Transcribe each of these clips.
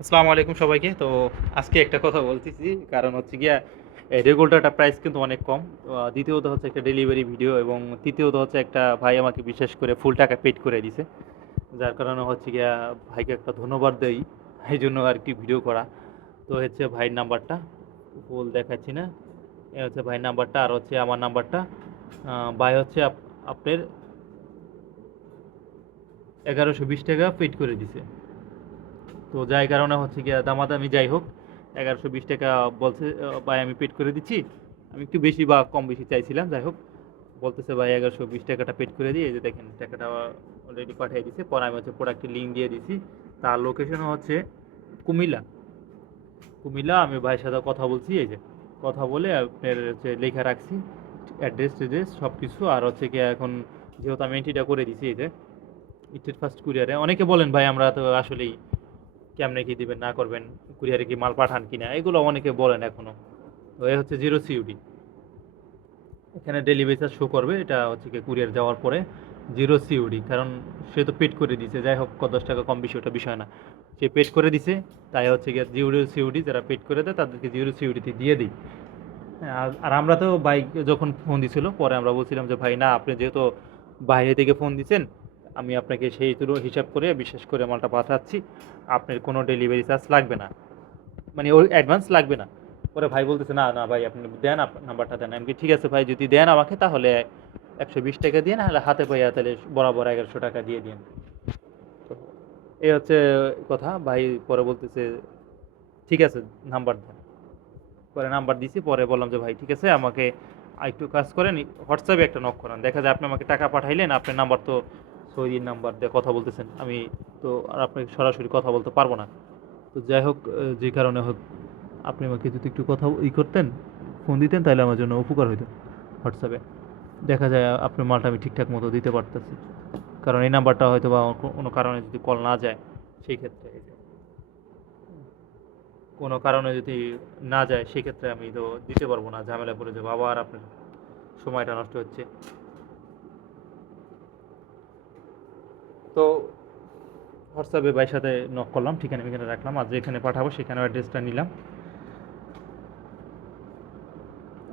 আসসালামু আলাইকুম সবাইকে। তো আজকে একটা কথা বলতেছি, কারণ হচ্ছে গিয়া রেগুলারটা প্রাইস কিন্তু অনেক কম। দ্বিতীয়ত হচ্ছে একটা ডেলিভারি ভিডিও এবং তৃতীয়ত হচ্ছে একটা ভাই আমাকে বিশেষ করে ফুল টাকা পেড করে দিছে। যার কারণে হচ্ছে গিয়া ভাইকে একটা ধন্যবাদ দেই, এই জন্য আর কি ভিডিও করা। তো হচ্ছে ভাইয়ের নাম্বারটা ফুল দেখাচ্ছি না। এ হচ্ছে ভাইয়ের নাম্বারটা আর হচ্ছে আমার নাম্বারটা। ভাই হচ্ছে আপ- আপনার এগারোশো বিশ টাকা পেড করে দিছে। তো যাই কারণে হচ্ছে গিয়া দামাদামি যাই হোক, এগারোশো বিশ টাকা বলছে ভাই আমি পেড করে দিচ্ছি। আমি একটু বেশি বা কম বেশি চাইছিলাম, যাই হোক। বলতেছে ভাই এগারোশো বিশ টাকাটা পেড করে দিয়ে যে দেখেন টাকাটা অলরেডি পাঠিয়ে দিছে। পরে আমি হচ্ছে প্রোডাক্টের লিঙ্ক দিয়ে দিছি। তার লোকেশন হচ্ছে কুমিল্লা। কুমিল্লা, আমি ভাইয়ের সাথে কথা বলছি, এই যে কথা বলে আপনার হচ্ছে লেখা রাখছি অ্যাড্রেস ট্যাড্রেস সব কিছু আর হচ্ছে কি এখন যেহেতু আমি এন্ট্রিটা করে দিছি, এই যে স্টেট ফার্স্ট কুরিয়ারে অনেকে বলেন ভাই, আমরা তো আসলেই কেমনে কি দিবেন, না করবেন, কুরিয়ারে কি মাল পাঠান কি না এগুলো অনেকে বলেন এখনও। তো এই হচ্ছে জিরো সিউডি এখানে ডেলিভারি চার্জ শো করবে, এটা হচ্ছে কি কুরিয়ার যাওয়ার পরে জিরো সিউডি কারণ সে তো পেড করে দিছে, যাই হোক দশ টাকা কম বেশি ওটা বিষয় না। সে পেড করে দিছে, তাই হচ্ছে গিয়ে জিরো সিউডি যারা পেড করে দেয়, তাদেরকে জিরো সিউডিতে দিয়ে দিই। আর আর আমরা তো বাইক, যখন ফোন দিছিল, পরে আমরা বলছিলাম যে, ভাই, না, আপনি যেহেতু বাইরে থেকে ফোন দিচ্ছেন আমি আপনাকে সেই তুলো হিসাব করে, বিশেষ করে মালটা পাঠাচ্ছি। আপনার কোনো ডেলিভারি চার্জ লাগবে না। মানে ওই অ্যাডভান্স লাগবে না। পরে ভাই বলতেছে, না না ভাই, আপনি দেন আপনার নাম্বারটা দেন। আমি ঠিক আছে ভাই, যদি দেন আমাকে, তাহলে একশো বিশ টাকা দিয়ে, নাহলে হাতে পাইয়া তাহলে বরাবর এগারোশো টাকা দিয়ে দিন এই হচ্ছে কথা। ভাই পরে বলতেছে, ঠিক আছে নাম্বার দেন। পরে নাম্বার দিছি, পরে বললাম যে, ভাই, ঠিক আছে, আমাকে একটু কাজ করেন, হোয়াটসঅ্যাপে একটা নক করান। দেখা যায় আপনি আমাকে টাকা পাঠাইলেন, আপনার নাম্বার তো সৌদির নাম্বার দিয়ে কথা বলতেছেন, আমি তো আর আপনাকে সরাসরি কথা বলতে পারব না। তো যাই হোক যে কারণে হোক, আপনি আমাকে যদি একটু কথা ই করতেন, ফোন দিতেন, তাহলে আমার জন্য উপকার হইতো হোয়াটসঅ্যাপে। দেখা যায় আপনার মালটা আমি ঠিকঠাক মতো দিতে পারতেছি। কারণ এই নাম্বারটা হয়তো বা কোনো কারণে যদি কল না যায়, সেই ক্ষেত্রে কোনো কারণে যদি না যায় সেক্ষেত্রে আমি তো দিতে পারব না ঝামেলা পড়ে যাব। আবার আপনার সময়টা নষ্ট হচ্ছে। তো হোয়াটসঅ্যাপে ভাইয়ের সাথে নক করলাম, ঠিকানা এখানে রাখলাম, আর যেখানে পাঠাবো সেখানে অ্যাড্রেসটা নিলাম।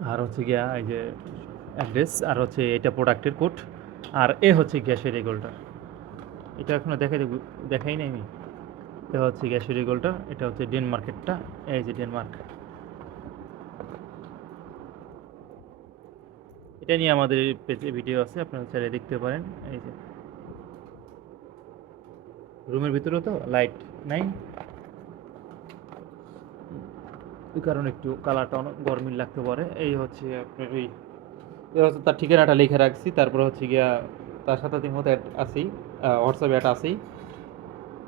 আর হচ্ছে গিয়া এই যে অ্যাড্রেস আর হচ্ছে এটা প্রোডাক্টের কোড আর এ হচ্ছে গ্যাসের রেগলটা এটা এখনও দেখাই দেখাই নাই আমি। এটা হচ্ছে গ্যাসের রেগলটা এটা হচ্ছে ডেনমার্কেরটা এই যে ডেনমার্ক এটা নিয়ে আমাদের পেজে ভিডিও আছে, আপনারা চাইলে দেখতে পারেন, এই যে। রুমের ভিতরেও তো লাইট নাই। ওই কারণে একটু কালারটা অনেক গরমিল লাগতে পারে। এই হচ্ছে আপনার এই হচ্ছে তার ঠিকানাটা লিখে রাখছি। তারপর হচ্ছে গিয়া তার সাথে তিন মতো আছেই। হোয়াটসঅ্যাপে অ্যাড আছেই।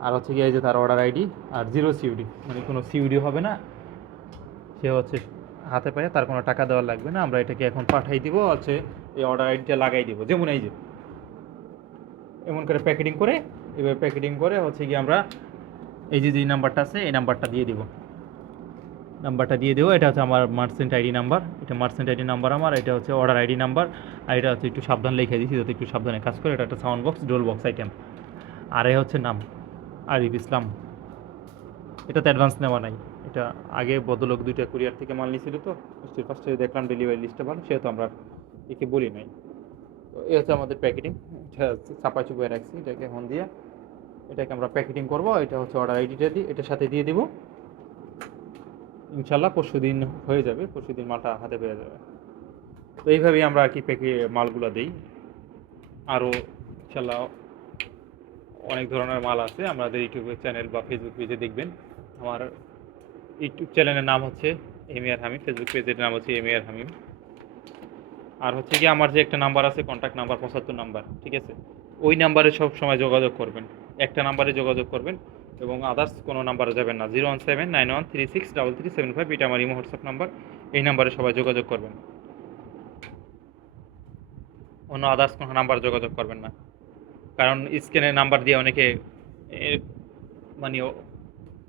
আর হচ্ছে গিয়া এই যে তার অর্ডার আইডি আর জিরো সিউডি মানে কোনো সিউডি হবে না। সে হচ্ছে হাতে পায়ে তার কোনো টাকা দেওয়া লাগবে না। আমরা এটাকে এখন পাঠাই দিব। হচ্ছে এই অর্ডার আইডিটা লাগাই দিব। যেমন এই যে। এমন করে প্যাকেটিং করে এবার প্যাকেটিং করে হচ্ছে কি আমরা এই যে যে নাম্বারটা আছে, এই নাম্বারটা দিয়ে দিব। নাম্বারটা দিয়ে দেবো, এটা হচ্ছে আমার মার্চেন্ট আইডি নাম্বার এটা মার্চেন্ট আইডি নাম্বার আমার, এটা হচ্ছে অর্ডার আইডি নাম্বার আর এটা হচ্ছে একটু সাবধান লিখে দিয়েছি যাতে একটু সাবধানে কাজ করে, এটা একটা সাউন্ড বক্স ডোল বক্স আইটেম আর এ হচ্ছে নাম, আরিফ ইসলাম। এটাতে অ্যাডভান্স নেওয়া নাই। এটা আগে বদলোক দুইটা কুরিয়ার থেকে মাল নিয়েছিল তো ফার্স্টে ফার্স্টে দেখলাম ডেলিভারি লিস্টটা ভালো, সেহেতু আমরা একে বলি নাই। তো এই হচ্ছে আমাদের প্যাকেটিং এটা চাপা চুপে রাখছি, এটাকে এখন দিয়ে এটাকে আমরা প্যাকেটিং করব, এটা হচ্ছে অর্ডার আইডিটা দিই এটার সাথে দিয়ে দিব। ইনশাল্লাহ পরশু দিন হয়ে যাবে, পরশু দিন মালটা হাতে পেয়ে যাবে। তো এইভাবেই আমরা আর কি প্যাকে, মালগুলো দিই। আরও ইনশাল্লাহ অনেক ধরনের মাল আছে, আমাদের ইউটিউব চ্যানেল বা ফেসবুক পেজে দেখবেন। আমার ইউটিউব চ্যানেলের নাম হচ্ছে এম আর হামিম ফেসবুক পেজের নাম হচ্ছে এম আর হামিম। আর হচ্ছে কি, আমার যে একটা নাম্বার আছে কন্ট্যাক্ট নাম্বার, পঁচাত্তর নাম্বার, ঠিক আছে? ওই নাম্বারে সব সময় যোগাযোগ করবেন। একটা নাম্বারে যোগাযোগ করবেন এবং আদার্স কোনো নাম্বারে যাবেন না। Zero one seven nine one three six double three seven five এটা আমার ইমো, হোয়াটসঅ্যাপ নাম্বার। এই নাম্বারে সবাই যোগাযোগ করবেন। অন্য আদার্স কোনো নাম্বার যোগাযোগ করবেন না। কারণ স্ক্যানের নাম্বার দিয়ে অনেকে মানে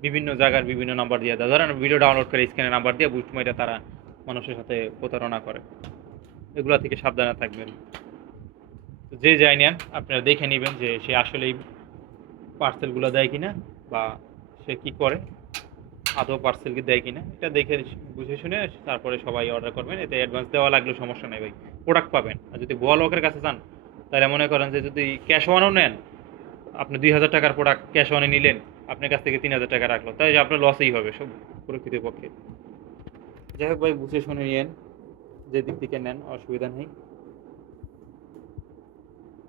বিভিন্ন জায়গার বিভিন্ন নাম্বার দিয়ে দেয়। ধরেন ভিডিও ডাউনলোড করে স্ক্যানের নাম্বার দিয়ে বুস্ট মাইটা তারা মানুষের সাথে প্রতারণা করে। এগুলো থেকে সাবধানে থাকবেন। যে যাই নেন, আপনারা দেখে নেবেন যে সে আসলেই পার্সেলগুলো দেয় কিনা বা সে কি করে? আদৌ পার্সেল কি দেয় কিনা? এটা দেখে বুঝে শুনে তারপরে সবাই অর্ডার করবেন। এতে অ্যাডভান্স দেওয়া লাগলেও সমস্যা নেই ভাই। প্রোডাক্ট পাবেন। আর যদি বল লোকের কাছে যান তাহলে মনে করেন যে যদি ক্যাশ ওয়ানও নেন, আপনি দুই হাজার টাকার প্রোডাক্ট ক্যাশ ওয়ানে নিলেন, আপনার কাছ থেকে তিন হাজার টাকা রাখল তাই আপনার লসেই হবে সব প্রকৃতির পক্ষে। যাই হোক ভাই, বুঝে শুনে নিয়েন, যে দিক থেকে নেন, অসুবিধা নেই।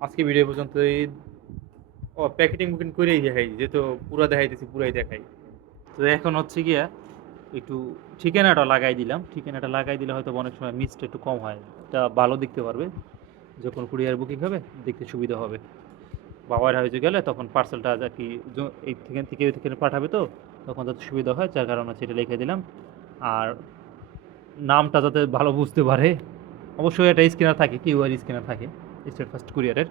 আজকে ভিডিও পর্যন্ত এই ও প্যাকেটিং বুকিং করেই দেখাই যেহেতু পুরো দেখাইতেছি, পুরাই দেখাই। তো এখন হচ্ছে গিয়া, একটু ঠিকানাটা লাগাই দিলাম। ঠিকানাটা লাগাই দিলে হয়তো অনেক সময় মিসটা একটু কম হয়। এটা ভালো দেখতে পারবে। যখন কুরিয়ার বুকিং হবে, দেখতে সুবিধা হবে। বাবার হাউসে গেলে তখন পার্সেলটা আর কি জ- এই থেকে থেকে ওই থেকে পাঠাবে তো, তখন যাতে সুবিধা হয়, যার কারণে সেটা লিখে দিলাম। আর নামটা যাতে ভালো বুঝতে পারে, অবশ্যই একটা স্ক্যানার থাকে কিউআর স্ক্যানার থাকে, স্টেট ফার্স্ট কুরিয়ারের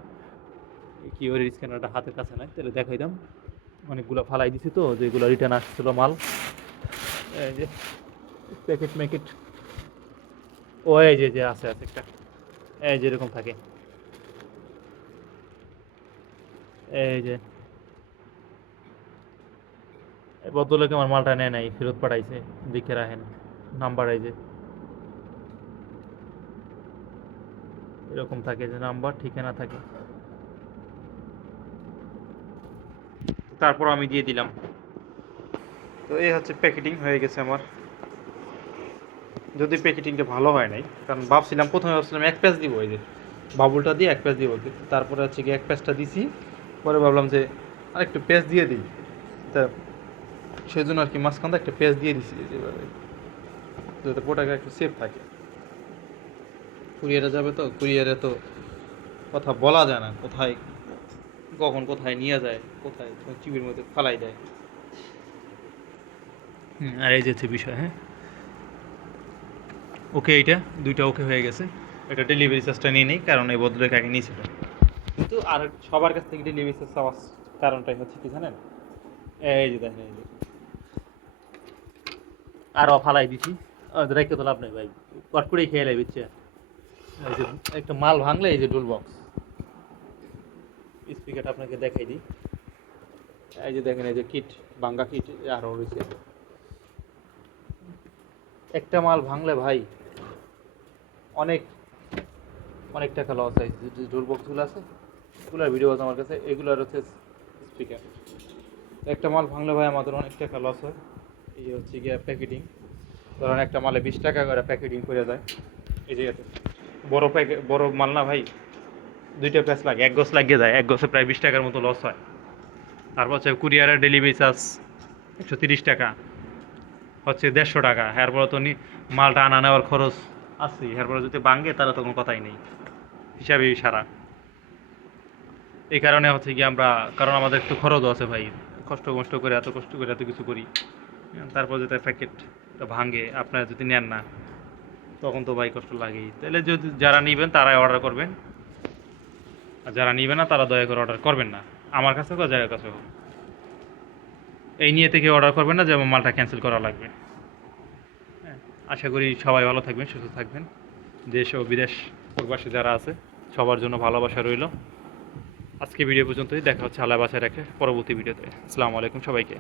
কিউআর স্ক্যানারটা হাতের কাছে নাই, তাহলে দেখাই দাম। অনেকগুলো ফালাই দিছি তো যেগুলো রিটার্ন আসছিল মাল। এই যে প্যাকেট ম্যাকেট ও, এই যে যে, আছে আছে একটা। এই যে, এরকম থাকে। এই যে। ভদ্রলোক আমার মালটা নেয় নাই, ফেরত পাঠাইছে, দেখে রাখেন। নাম্বার এই যে। এরকম থাকে যে, নাম্বার, ঠিকানা থাকে। তারপর আমি দিয়ে দিলাম। তো এই হচ্ছে প্যাকেটিং হয়ে গেছে আমার। যদি প্যাকেটিংটা ভালো হয় নাই, কারণ ভাবছিলাম, প্রথমে ভাবছিলাম এক প্যাচ দিব, এই যে বাবুলটা দিয়ে এক প্যাচ দিব। তারপরে হচ্ছে কি এক প্যাচটা দিছি, পরে ভাবলাম যে আরেকটু পেঁয়াজ দিয়ে দিই। তা সেই জন্য আর কি মাঝখানটা একটা পেঁয়াজ দিয়ে দিছি, এই যে যাতে পোটাকে একটু সেফ থাকে। কুরিয়ারে যাবে তো, কুরিয়ারে তো কথা বলা যায় না, কোথায় কখন কোথায় নিয়ে যায় কোথায় চিবির মধ্যে ফালাই দেয়। আর এই যে হচ্ছে বিষয় হ্যাঁ? ওকে এইটা দুইটা ওকে হয়ে গেছে। এটা ডেলিভারি চার্জটা নিয়ে নেই কারণ এই বদলের আগে নিয়েছিল। কিন্তু আর সবার কাছ থেকে ডেলিভারি চার্জ চাওয়ার কারণটাই হচ্ছে কি জানেন? এই যে দেখেন এই যে। আরও ফালাই দিছি। রেখে তো লাভ নেই ভাই। কট করেই খেয়ে এই যে একটা মাল ভাঙলে এই যে ডুল বক্স স্পিকারটা আপনাকে দেখাই দিই। এই যে দেখেন, এই যে কিট ভাঙ্গা কিট আরও রয়েছে। একটা মাল ভাঙলে ভাই অনেক অনেক টাকা লস হয়। যে ডোর বক্সগুলো আছে, এগুলোর ভিডিও আছে আমার কাছে, এগুলোর হচ্ছে স্পিকার একটা মাল ভাঙলে ভাই আমাদের অনেক টাকা লস হয়। এই যে হচ্ছে গিয়ে প্যাকেটিং ধরেন একটা মালে বিশ টাকা করে প্যাকেটিং করে যায় এই যে এতে। বড় প্যাকে বড় মাল না ভাই দুইটা প্যাচ লাগে এক গোছ লাগিয়ে যায় এক গোছে প্রায় বিশ টাকার মতো লস হয়। তারপর হচ্ছে কুরিয়ারের ডেলিভারি চার্জ একশো তিরিশ টাকা হচ্ছে দেড়শো টাকা। এরপরে তো মালটা আনা নেওয়ার খরচ আছে এরপরে যদি ভাঙে তাহলে তো কোনো কথাই নেই। হিসাবেই সারা এই কারণে হচ্ছে কি আমরা কারণ আমাদের একটু খরচও আছে ভাই। কষ্ট কষ্ট করে এত কষ্ট করে এত কিছু করি। হ্যাঁ, তারপর যদি প্যাকেটটা ভাঙে আপনারা যদি নেন না তখন তো ভাই কষ্ট লাগেই। তাহলে যদি যারা নেবেন তারাই অর্ডার করবেন। আর যারা নিবে না, তারা দয়া করে অর্ডার করবেন না। আমার কাছে হোক যার কাছে হোক। এই নিয়ে থেকে অর্ডার করবেন না যে মালটা ক্যান্সেল করা লাগবে। হ্যাঁ আশা করি সবাই ভালো থাকবেন, সুস্থ থাকবেন। দেশ ও বিদেশ প্রবাসী যারা আছে, সবার জন্য ভালোবাসা রইল। আজকে ভিডিও পর্যন্তই, দেখা হচ্ছে আল্লাহ বাসায় রেখে পরবর্তী ভিডিওতে। আসসালামু আলাইকুম সবাইকে।